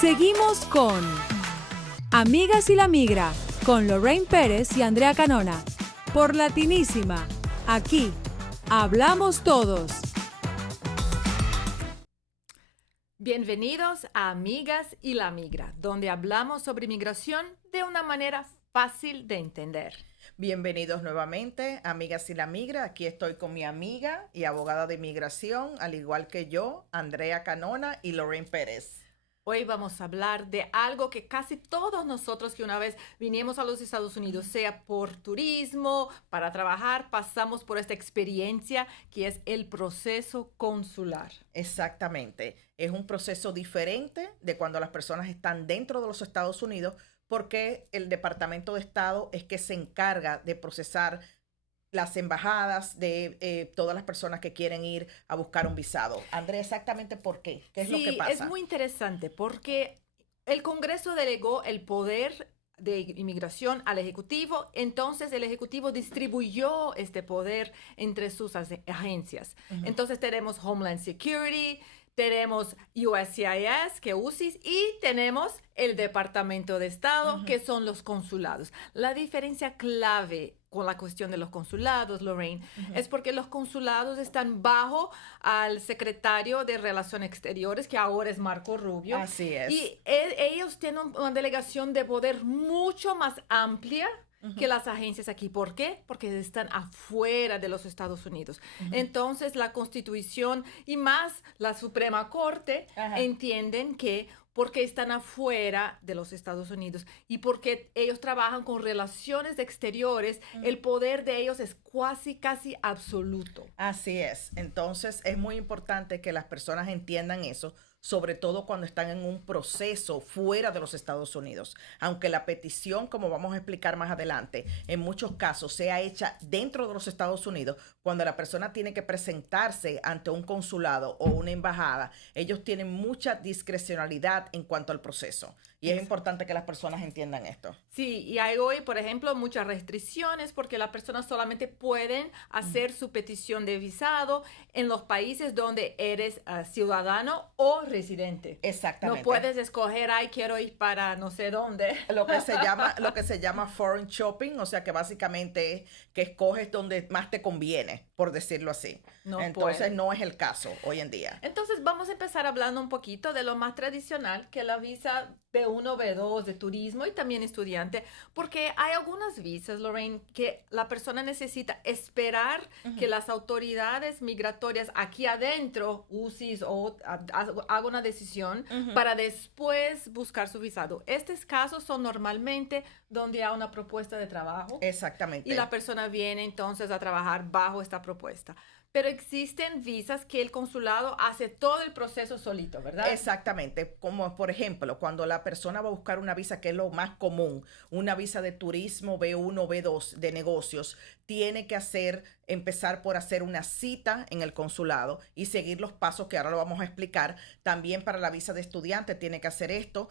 Seguimos con Amigas y la Migra, con Lorraine Pérez y Andrea Canona. Por Latinísima, aquí hablamos todos. Bienvenidos a Amigas y la Migra, donde hablamos sobre migración de una manera fácil de entender. Bienvenidos nuevamente, Amigas y la Migra. Aquí estoy con mi amiga y abogada de inmigración, al igual que yo, Andrea Canona y Lorraine Pérez. Hoy vamos a hablar de algo que casi todos nosotros que una vez vinimos a los Estados Unidos, sea por turismo, para trabajar, pasamos por esta experiencia que es el proceso consular. Exactamente. Es un proceso diferente de cuando las personas están dentro de los Estados Unidos, porque el Departamento de Estado es que se encarga de procesar las embajadas de todas las personas que quieren ir a buscar un visado. Andrea, ¿exactamente por qué? ¿Qué es lo que pasa? Sí, es muy interesante porque el Congreso delegó el poder de inmigración al Ejecutivo, entonces el Ejecutivo distribuyó este poder entre sus agencias. Uh-huh. Entonces tenemos Homeland Security, tenemos USCIS, que UCIS, y tenemos el Departamento de Estado, uh-huh, que son los consulados. La diferencia clave con la cuestión de los consulados, Lorraine, uh-huh, es porque los consulados están bajo al secretario de Relaciones Exteriores, que ahora es Marco Rubio. Así es. Y ellos tienen una delegación de poder mucho más amplia que las agencias aquí. ¿Por qué? Porque están afuera de los Estados Unidos. Uh-huh. Entonces, la Constitución y más la Suprema Corte entienden que porque están afuera de los Estados Unidos y porque ellos trabajan con relaciones exteriores, el poder de ellos es casi absoluto. Así es. Entonces, es muy importante que las personas entiendan eso, sobre todo cuando están en un proceso fuera de los Estados Unidos. Aunque la petición, como vamos a explicar más adelante, en muchos casos sea hecha dentro de los Estados Unidos, cuando la persona tiene que presentarse ante un consulado o una embajada, ellos tienen mucha discrecionalidad en cuanto al proceso. Y es importante que las personas entiendan esto. Sí, y hay hoy, por ejemplo, muchas restricciones porque las personas solamente pueden hacer su petición de visado en los países donde eres ciudadano o residente. Exactamente. No puedes escoger, quiero ir para no sé dónde. Lo que se llama foreign shopping, o sea que básicamente es que escoges donde más te conviene, por decirlo así. Entonces no es el caso hoy en día. Entonces vamos a empezar hablando un poquito de lo más tradicional, que es la visa B1, B2 de turismo y también estudiante, porque hay algunas visas, Lorraine, que la persona necesita esperar que las autoridades migratorias aquí adentro, UCIS o hagan una decisión para después buscar su visado. Estos casos son normalmente donde hay una propuesta de trabajo. Exactamente. Y la persona viene entonces a trabajar bajo esta propuesta. Pero existen visas que el consulado hace todo el proceso solito, ¿verdad? Exactamente, como por ejemplo, cuando la persona va a buscar una visa, que es lo más común, una visa de turismo B1, B2 de negocios, tiene que empezar por hacer una cita en el consulado y seguir los pasos que ahora lo vamos a explicar. También para la visa de estudiante tiene que hacer esto,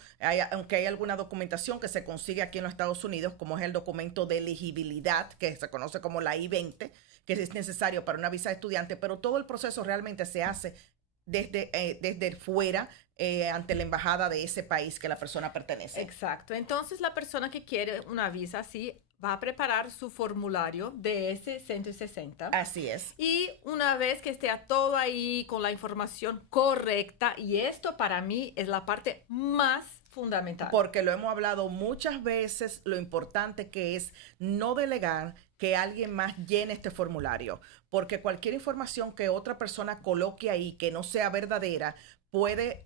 aunque hay alguna documentación que se consigue aquí en los Estados Unidos, como es el documento de elegibilidad, que se conoce como la I-20, que es necesario para una visa de estudiante, pero todo el proceso realmente se hace desde fuera, ante la embajada de ese país que la persona pertenece. Exacto. Entonces, la persona que quiere una visa así va a preparar su formulario DS-160. Así es. Y una vez que esté todo ahí con la información correcta, y esto para mí es la parte más fundamental. Porque lo hemos hablado muchas veces, lo importante que es no delegar que alguien más llene este formulario, porque cualquier información que otra persona coloque ahí que no sea verdadera puede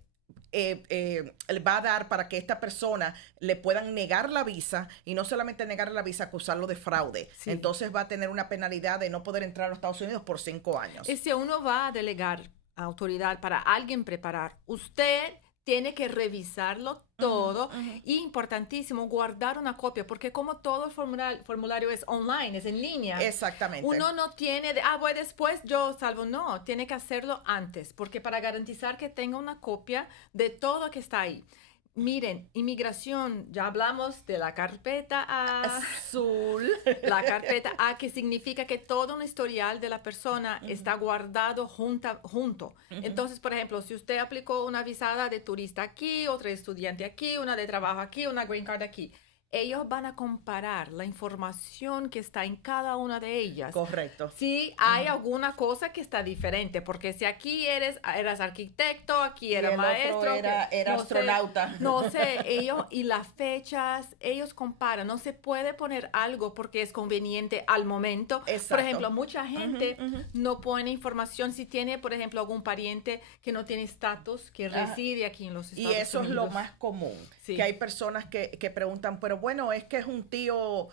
va a dar para que esta persona le puedan negar la visa, y no solamente negar la visa, acusarlo de fraude. Sí. Entonces va a tener una penalidad de no poder entrar a los Estados Unidos por 5 años. Y si uno va a delegar autoridad para alguien preparar, usted tiene que revisarlo todo y importantísimo, guardar una copia, porque como todo el formulario es online, es en línea. Exactamente. Uno no tiene voy después, yo salvo. No, tiene que hacerlo antes, porque para garantizar que tenga una copia de todo que está ahí. Miren, inmigración, ya hablamos de la carpeta azul, la carpeta A, que significa que todo un historial de la persona está guardado junto. Entonces, por ejemplo, si usted aplicó una visada de turista aquí, otra de estudiante aquí, una de trabajo aquí, una green card aquí, ellos van a comparar la información que está en cada una de ellas. Correcto. Si hay alguna cosa que está diferente, porque si aquí eras arquitecto, aquí era maestro, era no astronauta. Sé, no sé, ellos y las fechas, ellos comparan. No se puede poner algo porque es conveniente al momento. Exacto. Por ejemplo, mucha gente no pone información si tiene, por ejemplo, algún pariente que no tiene estatus, que reside aquí en los Estados Unidos. Y eso es lo más común, sí. Que hay personas que preguntan, pero bueno, es que es un tío.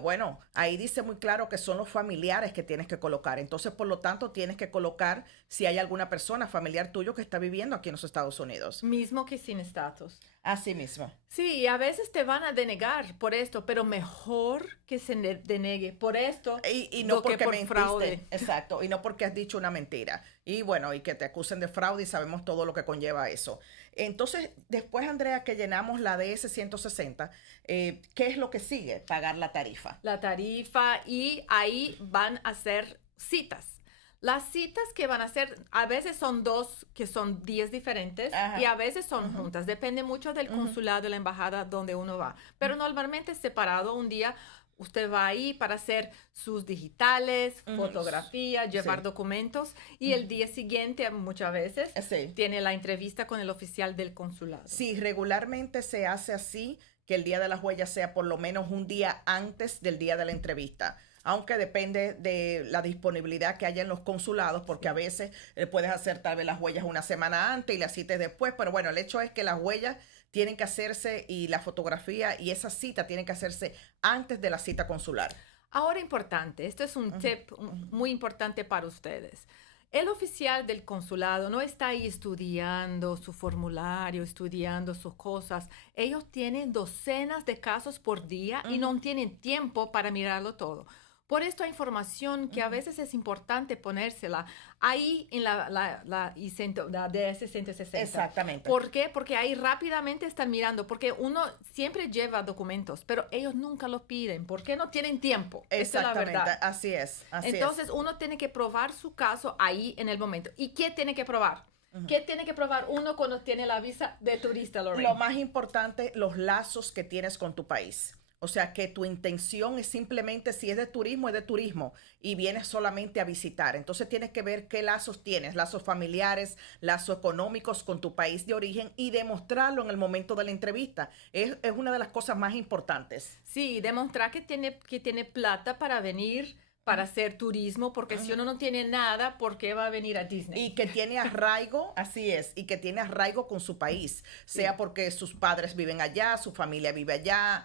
Bueno, ahí dice muy claro que son los familiares que tienes que colocar. Entonces, por lo tanto, tienes que colocar si hay alguna persona familiar tuyo que está viviendo aquí en los Estados Unidos. Mismo que sin estatus. Así mismo. Sí, y a veces te van a denegar por esto, pero mejor que se denegue por esto y no porque por mentiste. fraude. Exacto, y no porque has dicho una mentira. Y bueno, y que te acusen de fraude y sabemos todo lo que conlleva eso. Entonces, después, Andrea, que llenamos la DS-160, ¿qué es lo que sigue? Pagar la tarifa. La tarifa, y ahí van a hacer citas. Las citas que van a hacer, a veces son dos, que son días diferentes, y a veces son juntas. Depende mucho del consulado, de la embajada donde uno va. Pero normalmente es separado. Un día usted va ahí para hacer sus digitales, fotografía, llevar documentos, y el día siguiente muchas veces tiene la entrevista con el oficial del consulado. Sí, regularmente se hace así, que el día de las huellas sea por lo menos un día antes del día de la entrevista. Aunque depende de la disponibilidad que haya en los consulados, porque a veces puedes hacer tal vez las huellas una semana antes y las citas después, pero bueno, el hecho es que las huellas tienen que hacerse y la fotografía y esa cita tienen que hacerse antes de la cita consular. Ahora, importante, esto es un tip muy importante para ustedes. El oficial del consulado no está ahí estudiando su formulario, estudiando sus cosas. Ellos tienen docenas de casos por día y no tienen tiempo para mirarlo todo. Por esto hay información que a veces es importante ponérsela ahí en la DS-160. Exactamente. ¿Por qué? Porque ahí rápidamente están mirando, porque uno siempre lleva documentos, pero ellos nunca los piden, porque no tienen tiempo. Exactamente, Esa es la verdad. Así es. Entonces uno tiene que probar su caso ahí en el momento. ¿Y qué tiene que probar? ¿Qué tiene que probar uno cuando tiene la visa de turista, Lorraine? Lo más importante, los lazos que tienes con tu país. O sea, que tu intención es simplemente, si es de turismo y vienes solamente a visitar. Entonces tienes que ver qué lazos tienes, lazos familiares, lazos económicos con tu país de origen, y demostrarlo en el momento de la entrevista. Es una de las cosas más importantes. Sí, demostrar que tiene plata para venir, para hacer turismo, porque si uno no tiene nada, ¿por qué va a venir a Disney? Y que tiene arraigo, así es, y que tiene arraigo con su país, sea porque sus padres viven allá, su familia vive allá,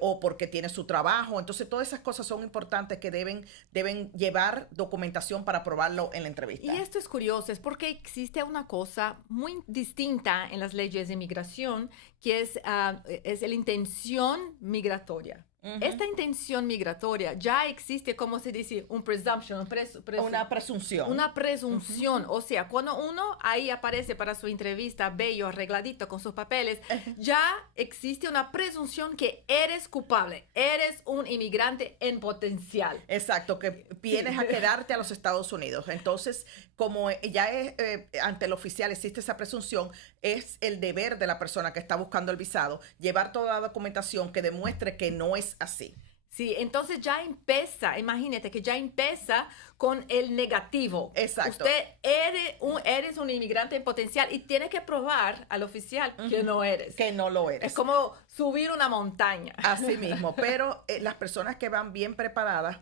o porque tiene su trabajo. Entonces, todas esas cosas son importantes que deben llevar documentación para probarlo en la entrevista. Y esto es curioso, es porque existe una cosa muy distinta en las leyes de inmigración, que es la intención migratoria. Esta intención migratoria ya existe, como se dice, una presunción. Una presunción. O sea, cuando uno ahí aparece para su entrevista, bello, arregladito, con sus papeles, ya existe una presunción que eres culpable, eres un inmigrante en potencial. Exacto, que vienes a quedarte a los Estados Unidos. Entonces, como ya es ante el oficial existe esa presunción, es el deber de la persona que está buscando el visado llevar toda la documentación que demuestre que no es así. Sí, entonces ya empieza, imagínate que ya empieza con el negativo. Exacto. Usted eres un inmigrante en potencial y tiene que probar al oficial que no eres. Que no lo eres. Es como subir una montaña. Así mismo, pero las personas que van bien preparadas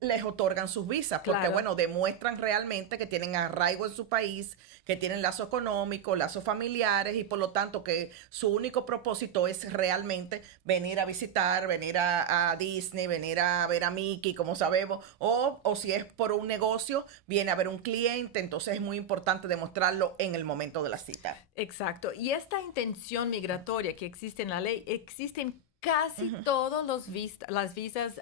les otorgan sus visas, porque bueno, demuestran realmente que tienen arraigo en su país, que tienen lazo económico, lazos familiares, y por lo tanto que su único propósito es realmente venir a visitar, venir a Disney, venir a ver a Mickey, como sabemos, o si es por un negocio, viene a ver un cliente. Entonces es muy importante demostrarlo en el momento de la cita. Exacto. Y esta intención migratoria que existe en la ley existe en casi todos las visas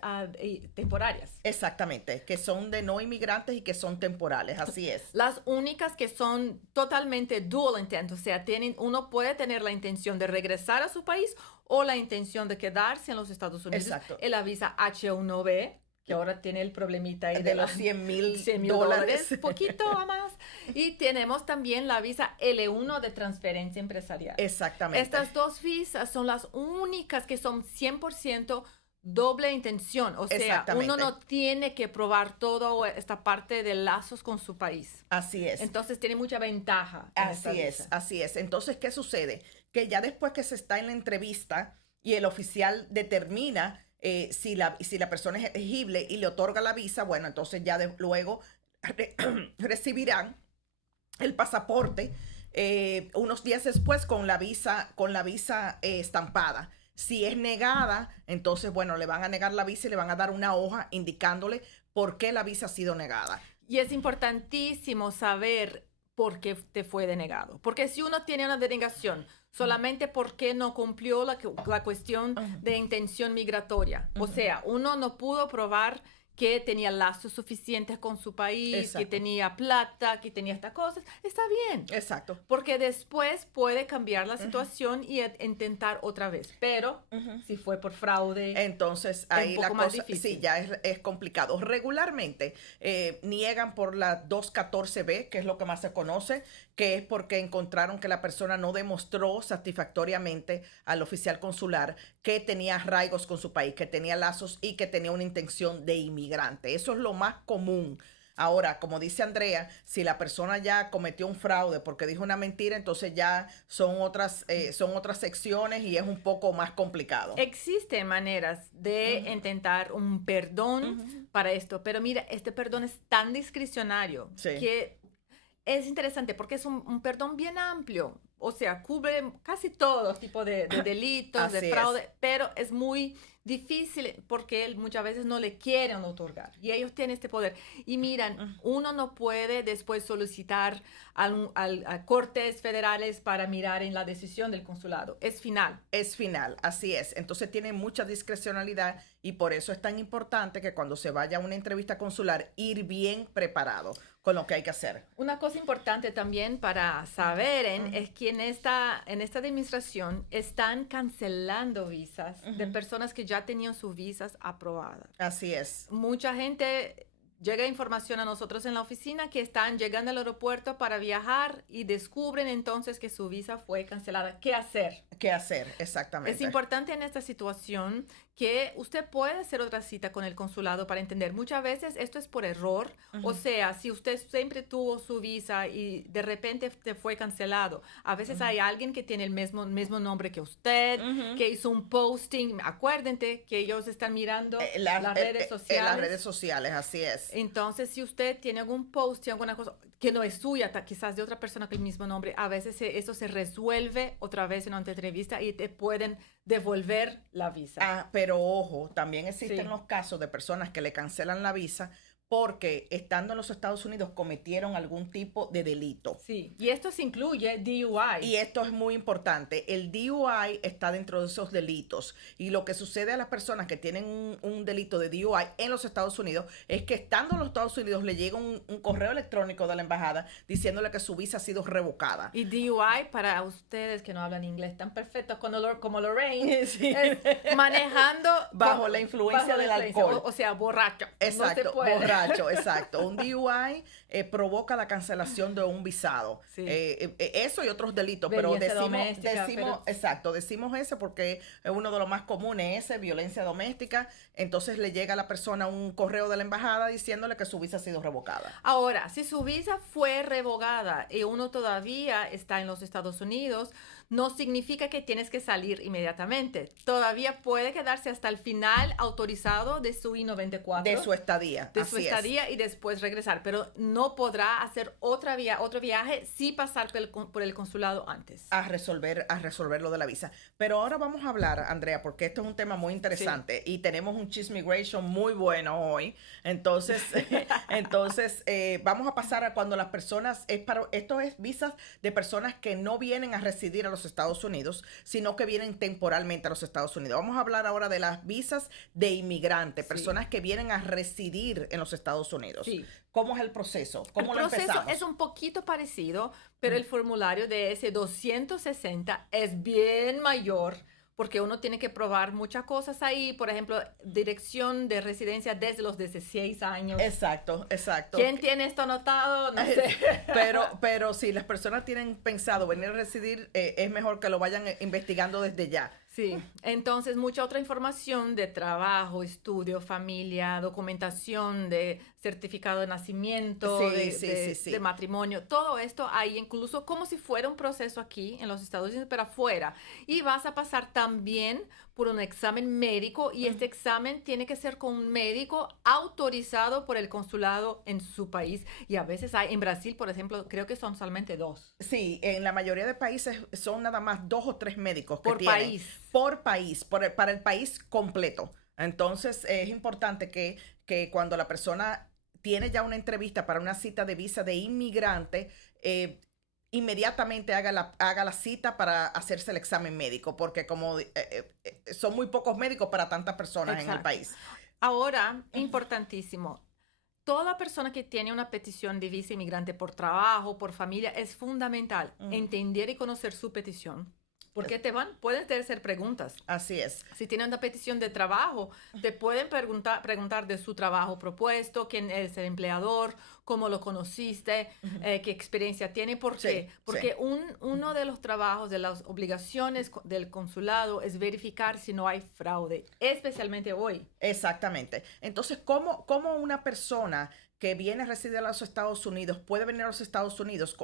temporarias. Exactamente, que son de no inmigrantes y que son temporales, así es. Las únicas que son totalmente dual intent, o sea, uno puede tener la intención de regresar a su país o la intención de quedarse en los Estados Unidos. Exacto. En la visa H1B, que ahora tiene el problemita ahí de los $100,000. Poquito más. Y tenemos también la visa L1 de transferencia empresarial. Exactamente. Estas dos visas son las únicas que son 100% doble intención. O sea, uno no tiene que probar toda esta parte de lazos con su país. Así es. Entonces tiene mucha ventaja. Así es. Entonces, ¿qué sucede? Que ya después que se está en la entrevista y el oficial determina si la persona es elegible y le otorga la visa, bueno, entonces ya luego recibirán el pasaporte unos días después con la visa estampada. Si es negada, entonces, bueno, le van a negar la visa y le van a dar una hoja indicándole por qué la visa ha sido negada. Y es importantísimo saber por qué te fue denegado. Porque si uno tiene una denegación solamente porque no cumplió la cuestión de intención migratoria. O sea, uno no pudo probar que tenía lazos suficientes con su país, Exacto. que tenía plata, que tenía estas cosas. Está bien. Exacto. Porque después puede cambiar la situación y intentar otra vez. Pero si fue por fraude, entonces ahí la cosa sí ya es complicado. Regularmente niegan por la 214B, que es lo que más se conoce, que es porque encontraron que la persona no demostró satisfactoriamente al oficial consular que tenía arraigos con su país, que tenía lazos y que tenía una intención de inmigrante. Eso es lo más común. Ahora, como dice Andrea, si la persona ya cometió un fraude porque dijo una mentira, entonces ya son otras secciones y es un poco más complicado. Existen maneras de intentar un perdón para esto, pero mira, este perdón es tan discrecionario que es interesante porque es un perdón bien amplio. O sea, cubre casi todo tipo de delitos, de fraude, pero es muy difícil porque muchas veces no le quieren otorgar y ellos tienen este poder. Y miran, uno no puede después solicitar a cortes federales para mirar en la decisión del consulado. Es final. Es final, así es. Entonces tiene mucha discrecionalidad y por eso es tan importante que cuando se vaya a una entrevista consular ir bien preparado con lo que hay que hacer. Una cosa importante también para saber es que en esta administración están cancelando visas de personas que ya tenían sus visas aprobadas. Así es. Mucha gente llega información a nosotros en la oficina que están llegando al aeropuerto para viajar y descubren entonces que su visa fue cancelada. ¿Qué hacer? ¿Qué hacer? Exactamente. Es importante en esta situación que usted puede hacer otra cita con el consulado para entender. Muchas veces esto es por error. O sea, si usted siempre tuvo su visa y de repente te fue cancelado, a veces hay alguien que tiene el mismo nombre que usted, que hizo un posting. Acuérdense que ellos están mirando las redes sociales. Las redes sociales, así es. Entonces, si usted tiene algún posting, alguna cosa que no es suya, quizás de otra persona con el mismo nombre, a veces eso se resuelve otra vez en una entrevista y te pueden devolver la visa. Pero ojo, también existen los casos de personas que le cancelan la visa porque estando en los Estados Unidos cometieron algún tipo de delito. Sí, y esto se incluye DUI. Y esto es muy importante. El DUI está dentro de esos delitos. Y lo que sucede a las personas que tienen un delito de DUI en los Estados Unidos es que estando en los Estados Unidos le llega un correo electrónico de la embajada diciéndole que su visa ha sido revocada. Y DUI, para ustedes que no hablan inglés tan perfecto como Lorraine, es manejando bajo la influencia del alcohol. O sea, borracho. Exacto, no se puede. Borracho, exacto. Un DUI provoca la cancelación de un visado. Sí. Eso y otros delitos, Violencia pero doméstica, decimos ese porque es uno de los más comunes, violencia doméstica. Entonces le llega a la persona un correo de la embajada diciéndole que su visa ha sido revocada. Ahora, si su visa fue revocada y uno todavía está en los Estados Unidos, no significa que tienes que salir inmediatamente. Todavía puede quedarse hasta el final autorizado de su I-94. De su estadía, estadía y después regresar, pero no podrá hacer otro viaje sin pasar por el consulado antes. A resolver lo de la visa. Pero ahora vamos a hablar, Andrea, porque esto es un tema muy interesante y tenemos un chismigration muy bueno hoy. Entonces, vamos a pasar a cuando las personas, esto es visas de personas que no vienen a residir a los Estados Unidos, sino que vienen temporalmente a los Estados Unidos. Vamos a hablar ahora de las visas de inmigrantes, personas que vienen a residir en los Estados Unidos. Sí. ¿Cómo es el proceso? ¿Cómo el lo proceso empezamos? es un poquito parecido, pero el formulario de ese 260 es bien mayor porque uno tiene que probar muchas cosas ahí. Por ejemplo, dirección de residencia desde los 16 años. Exacto. ¿Quién tiene esto anotado? No sé. Pero si las personas tienen pensado venir a residir, es mejor que lo vayan investigando desde ya. Sí, entonces mucha otra información de trabajo, estudio, familia, documentación de certificado de nacimiento, de matrimonio, todo esto hay incluso como si fuera un proceso aquí en los Estados Unidos, pero afuera. Y vas a pasar también por un examen médico y este examen tiene que ser con un médico autorizado por el consulado en su país. Y a veces hay, en Brasil, por ejemplo, creo que son solamente 2. Sí, en la mayoría de países son nada más 2 o 3 médicos que por tienen. Por país, para el país completo. Entonces, es importante que cuando la persona tiene ya una entrevista para una cita de visa de inmigrante, inmediatamente haga la cita para hacerse el examen médico, porque como son muy pocos médicos para tantas personas en el país. Ahora, importantísimo, toda persona que tiene una petición de visa inmigrante por trabajo, por familia, es fundamental entender y conocer su petición. Porque pueden hacer preguntas. Así es. Si tienen una petición de trabajo, te pueden preguntar de su trabajo propuesto, quién es el empleador, cómo lo conociste, qué experiencia tiene. ¿Por qué? Porque uno de los trabajos, de las obligaciones del consulado es verificar si no hay fraude, especialmente hoy. Exactamente. Entonces, ¿cómo una persona que viene a residir a los Estados Unidos puede venir a los Estados Unidos?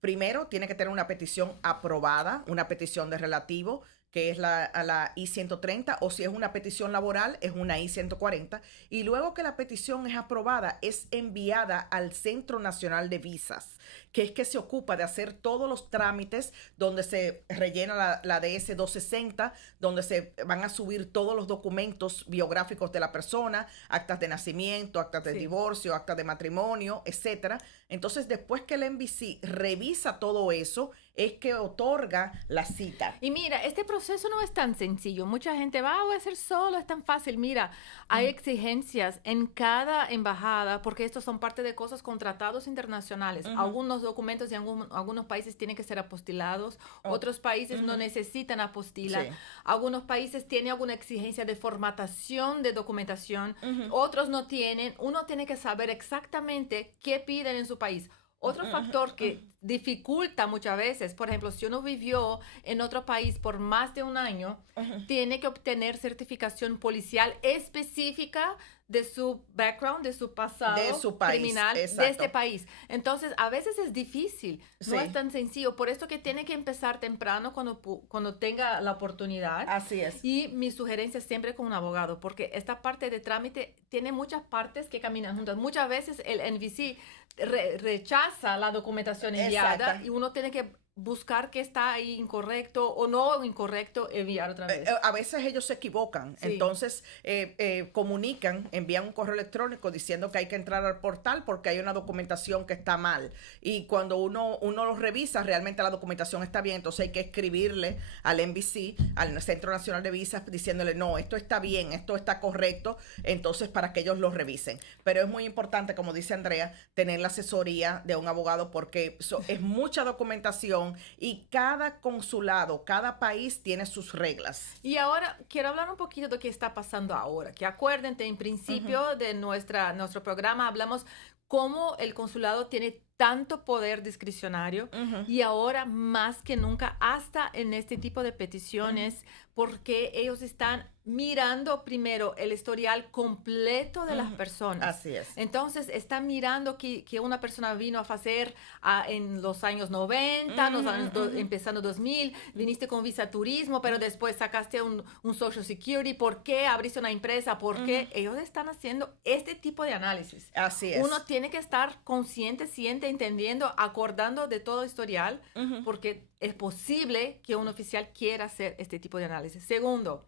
Primero, tiene que tener una petición aprobada, una petición de relativo, que es la I-130, o si es una petición laboral, es una I-140. Y luego que la petición es aprobada, es enviada al Centro Nacional de Visas, que es que se ocupa de hacer todos los trámites, donde se rellena la DS-260, donde se van a subir todos los documentos biográficos de la persona, actas de nacimiento, actas de divorcio, actas de matrimonio, etcétera. Entonces, después que el NVC revisa todo eso, es que otorga la cita. Y mira, este proceso no es tan sencillo. Mucha gente voy a hacer solo, es tan fácil. Mira, hay exigencias en cada embajada, porque estos son parte de cosas con tratados internacionales. Algunos documentos de algunos países tienen que ser apostilados, otros países no necesitan apostilar. Algunos países tienen alguna exigencia de formatación de documentación, otros no tienen. Uno tiene que saber exactamente qué piden en su país. Otro factor que dificulta muchas veces, por ejemplo, si uno vivió en otro país por más de un año, tiene que obtener certificación policial específica de su background, de su pasado de su país, criminal, exacto. de este país. Entonces, a veces es difícil, no es tan sencillo. Por eso que tiene que empezar temprano cuando tenga la oportunidad. Así es. Y mi sugerencia es siempre con un abogado, porque esta parte de trámite tiene muchas partes que caminan juntas. Muchas veces el NVC rechaza la documentación enviada y uno tiene que buscar que está ahí incorrecto o no incorrecto, enviar otra vez. A veces ellos se equivocan, entonces comunican, envían un correo electrónico diciendo que hay que entrar al portal porque hay una documentación que está mal. Y cuando uno lo revisa, realmente la documentación está bien, entonces hay que escribirle al NVC, al Centro Nacional de Visas, diciéndole, no, esto está bien, esto está correcto, entonces para que ellos lo revisen. Pero es muy importante, como dice Andrea, tener la asesoría de un abogado porque es mucha documentación y cada consulado, cada país tiene sus reglas. Y ahora quiero hablar un poquito de qué está pasando ahora. Que acuérdense, en principio de nuestro programa hablamos cómo el consulado tiene tanto poder discrecionario y ahora más que nunca, hasta en este tipo de peticiones, porque ellos están mirando primero el historial completo de las personas. Así es. Entonces, están mirando que una persona vino a hacer en los años 90, empezando 2000, viniste con visa turismo, pero después sacaste un Social Security. ¿Por qué abriste una empresa? ¿Por qué? Ellos están haciendo este tipo de análisis. Así es. Uno tiene que estar consciente, entendiendo, acordando de todo historial, porque es posible que un oficial quiera hacer este tipo de análisis. Segundo,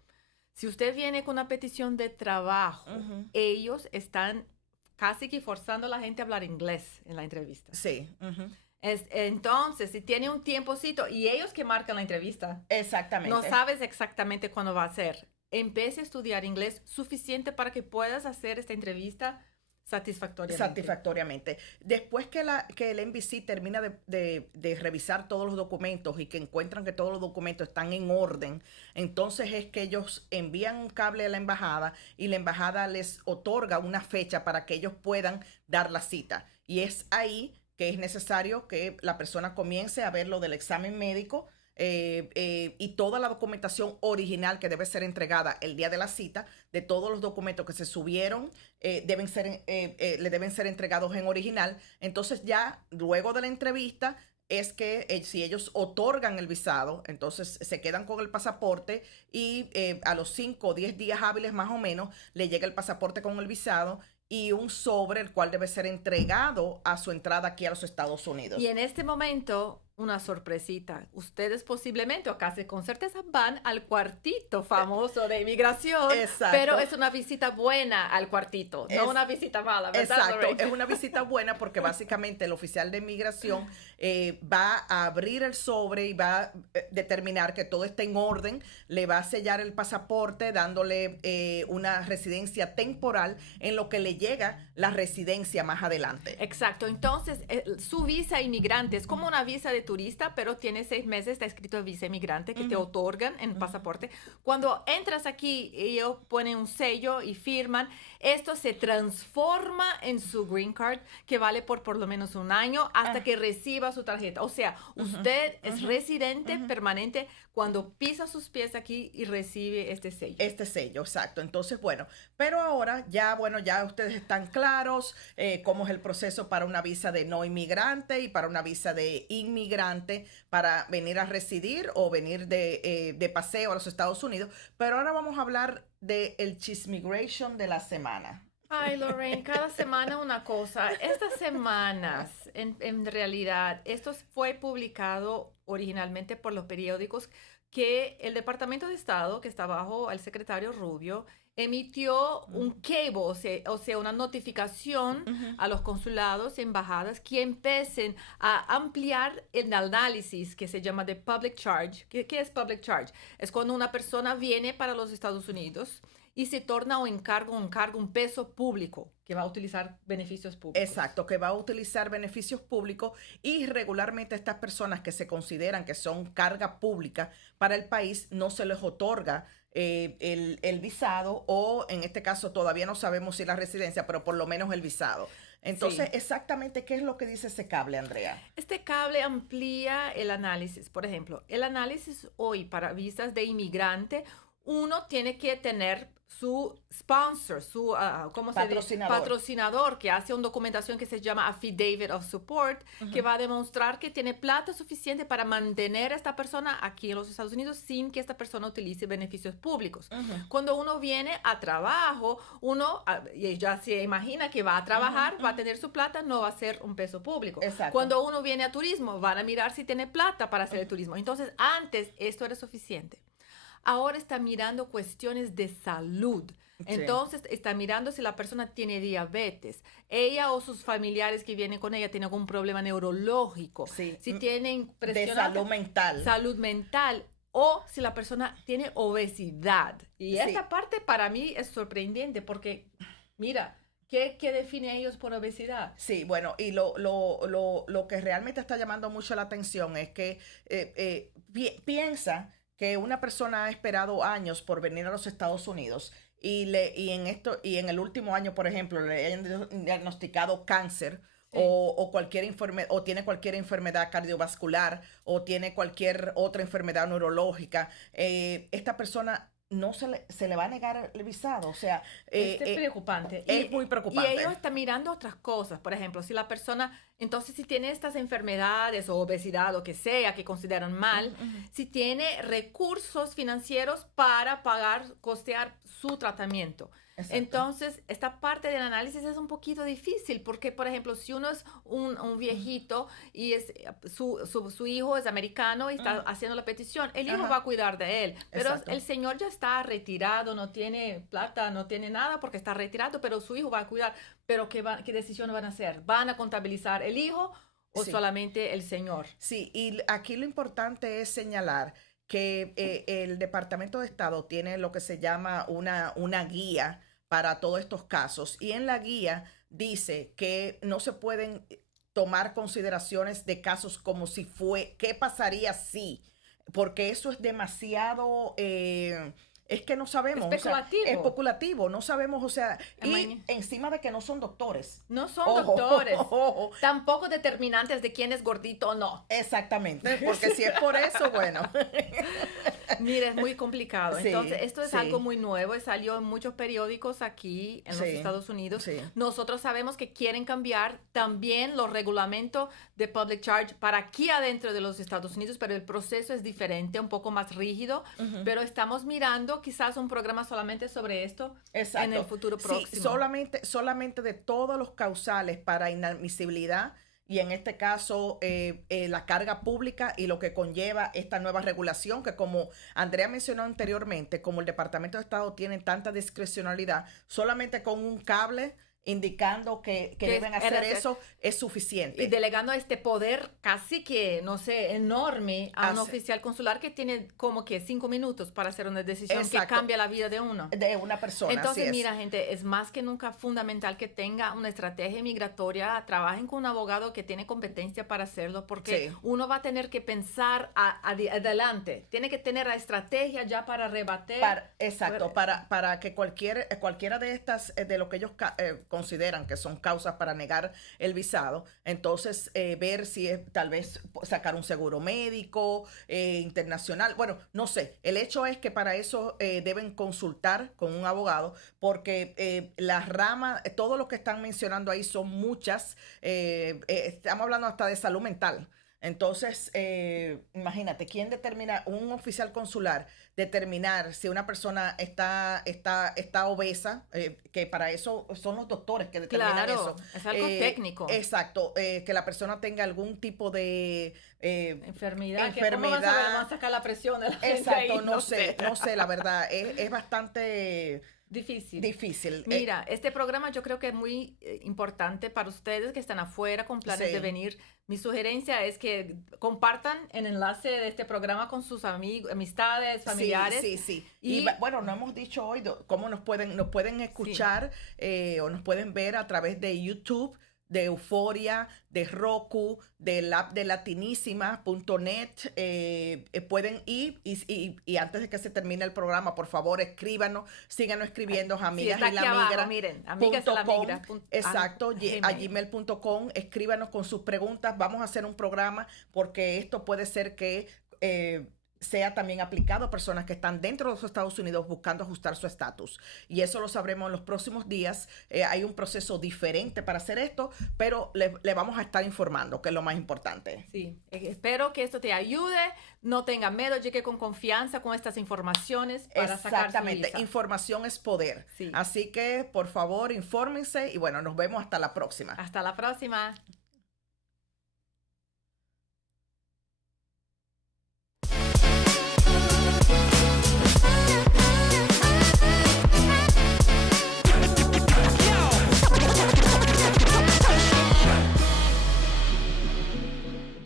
si usted viene con una petición de trabajo, ellos están casi que forzando a la gente a hablar inglés en la entrevista. Sí. Entonces, si tiene un tiempocito, y ellos que marcan la entrevista. Exactamente. No sabes exactamente cuándo va a ser. Empiece a estudiar inglés suficiente para que puedas hacer esta entrevista satisfactoriamente. Después que el NBC termina de revisar todos los documentos y que encuentran que todos los documentos están en orden, entonces es que ellos envían un cable a la embajada y la embajada les otorga una fecha para que ellos puedan dar la cita. Y es ahí que es necesario que la persona comience a ver lo del examen médico, y toda la documentación original que debe ser entregada el día de la cita, de todos los documentos que se subieron, le deben ser entregados en original. Entonces ya luego de la entrevista es que si ellos otorgan el visado, entonces se quedan con el pasaporte y a los 5 o 10 días hábiles más o menos le llega el pasaporte con el visado y un sobre, el cual debe ser entregado a su entrada aquí a los Estados Unidos. Y en este momento, una sorpresita. Ustedes posiblemente, o casi con certeza, van al cuartito famoso de inmigración. Exacto. Pero es una visita buena al cuartito, no una visita mala, ¿verdad, Exacto, Lorraine? es una visita buena porque básicamente el oficial de inmigración va a abrir el sobre y va a determinar que todo está en orden, le va a sellar el pasaporte dándole una residencia temporal en lo que le llega la residencia más adelante. Exacto, entonces su visa inmigrante es como una visa de turista, pero tiene 6 meses, está escrito visa inmigrante que te otorgan en el pasaporte. Cuando entras aquí, ellos ponen un sello y firman. Esto se transforma en su green card, que vale por lo menos un año hasta que reciba su tarjeta. O sea, usted es residente permanente cuando pisa sus pies aquí y recibe este sello. Este sello, exacto. Entonces, bueno, pero ahora ya ustedes están claros cómo es el proceso para una visa de no inmigrante y para una visa de inmigrante para venir a residir o venir de paseo a los Estados Unidos. Pero ahora vamos a hablar del chismigration de la semana. Ay, Lorraine, cada semana una cosa. Estas semanas, en realidad, esto fue publicado originalmente por los periódicos que el Departamento de Estado, que está bajo el secretario Rubio, emitió un cable, o sea, una notificación a los consulados y embajadas que empiecen a ampliar el análisis que se llama de public charge. ¿Qué es public charge? Es cuando una persona viene para los Estados Unidos y se torna un peso público que va a utilizar beneficios públicos. Exacto, que va a utilizar beneficios públicos y regularmente estas personas que se consideran que son carga pública para el país no se les otorga el visado o en este caso todavía no sabemos si la residencia, pero por lo menos el visado. Entonces, Sí. Exactamente, ¿qué es lo que dice ese cable, Andrea? Este cable amplía el análisis. Por ejemplo, el análisis hoy para visas de inmigrante, uno tiene que tener su sponsor, su ¿cómo se dice? Patrocinador, que hace una documentación que se llama Affidavit of Support, que va a demostrar que tiene plata suficiente para mantener a esta persona aquí en los Estados Unidos sin que esta persona utilice beneficios públicos. Cuando uno viene a trabajo, uno ya se imagina que va a trabajar, va a tener su plata, no va a ser un peso público. Exacto. Cuando uno viene a turismo, van a mirar si tiene plata para hacer el turismo. Entonces, antes esto era suficiente. Ahora está mirando cuestiones de salud. Entonces, está mirando si la persona tiene diabetes. Ella o sus familiares que vienen con ella tienen algún problema neurológico. Sí. Si tienen presión de salud mental. Salud mental. O si la persona tiene obesidad. Y esta parte para mí es sorprendente porque, mira, ¿qué define a ellos por obesidad? Sí, bueno, y lo que realmente está llamando mucho la atención es que piensa que una persona ha esperado años por venir a los Estados Unidos y en el último año, por ejemplo, le hayan diagnosticado cáncer o cualquier enfermedad, o tiene cualquier enfermedad cardiovascular, o tiene cualquier otra enfermedad neurológica, esta persona no se le va a negar el visado. O sea, es preocupante. Es muy preocupante. Y ellos están mirando otras cosas. Por ejemplo, si la persona, entonces si tiene estas enfermedades o obesidad o que sea, que consideran mal, si tiene recursos financieros para costear su tratamiento. Exacto. Entonces, esta parte del análisis es un poquito difícil porque, por ejemplo, si uno es un viejito y su hijo es americano y está haciendo la petición, el hijo va a cuidar de él. Pero exacto, el señor ya está retirado, no tiene plata, no tiene nada porque está retirado, pero su hijo va a cuidar. Pero ¿qué decisión van a hacer? ¿Van a contabilizar el hijo o solamente el señor? Sí, y aquí lo importante es señalar que el Departamento de Estado tiene lo que se llama una guía para todos estos casos, y en la guía dice que no se pueden tomar consideraciones de casos como si ¿qué pasaría si? Porque eso es demasiado... es que no sabemos. Especulativo. O sea, especulativo, no sabemos, o sea, y encima de que no son doctores. No son doctores. Tampoco determinantes de quién es gordito o no. Exactamente, porque si es por eso, bueno. Mira, es muy complicado. Sí, entonces, esto es algo muy nuevo y salió en muchos periódicos aquí en los Estados Unidos. Sí. Nosotros sabemos que quieren cambiar también los reglamentos de public charge para aquí adentro de los Estados Unidos, pero el proceso es diferente, un poco más rígido, pero estamos mirando quizás un programa solamente sobre esto. Exacto. En el futuro próximo. Sí, solamente de todos los causales para inadmisibilidad, y en este caso la carga pública y lo que conlleva esta nueva regulación, que como Andrea mencionó anteriormente, como el Departamento de Estado tiene tanta discrecionalidad, solamente con un cable indicando que deben hacer eso es suficiente. Y delegando este poder casi que, no sé, enorme a un oficial consular que tiene como que 5 minutos para hacer una decisión que cambia la vida de uno. De una persona. Entonces, mira, gente, es más que nunca fundamental que tenga una estrategia migratoria, trabajen con un abogado que tiene competencia para hacerlo, porque uno va a tener que pensar adelante. Tiene que tener la estrategia ya para rebatir. Para que cualquiera de estas, de lo que ellos consideran que son causas para negar el visado, entonces ver si es tal vez sacar un seguro médico internacional, bueno, no sé, el hecho es que para eso deben consultar con un abogado, porque las ramas, todo lo que están mencionando ahí son muchas, estamos hablando hasta de salud mental. Entonces, imagínate, ¿quién determina, un oficial consular, determinar si una persona está obesa? Que para eso son los doctores que determinan eso. Es algo técnico. Exacto, que la persona tenga algún tipo de enfermedad. ¿Cómo van a sacar la presión de la gente? Exacto, ahí? No sé, la verdad, es bastante... Difícil. Mira, este programa yo creo que es muy importante para ustedes que están afuera con planes de venir. Mi sugerencia es que compartan el enlace de este programa con sus amigos, amistades, familiares. Sí. Y bueno, no hemos dicho hoy cómo nos pueden escuchar o nos pueden ver a través de YouTube, de Euforia, de Roku, del app de latinísima.net. Pueden ir y antes de que se termine el programa, por favor, escríbanos, síganos escribiendo a Amigas y la Migra. Abajo, miren, Amigas y la Migra. Exacto, a gmail.com, escríbanos con sus preguntas. Vamos a hacer un programa porque esto puede ser que sea también aplicado a personas que están dentro de los Estados Unidos buscando ajustar su estatus. Y eso lo sabremos en los próximos días. Hay un proceso diferente para hacer esto, pero le vamos a estar informando, que es lo más importante. Sí, espero que esto te ayude. No tenga miedo, llegue con confianza con estas informaciones para sacar su visa. Información es poder. Sí. Así que, por favor, infórmense y bueno, nos vemos hasta la próxima. Hasta la próxima.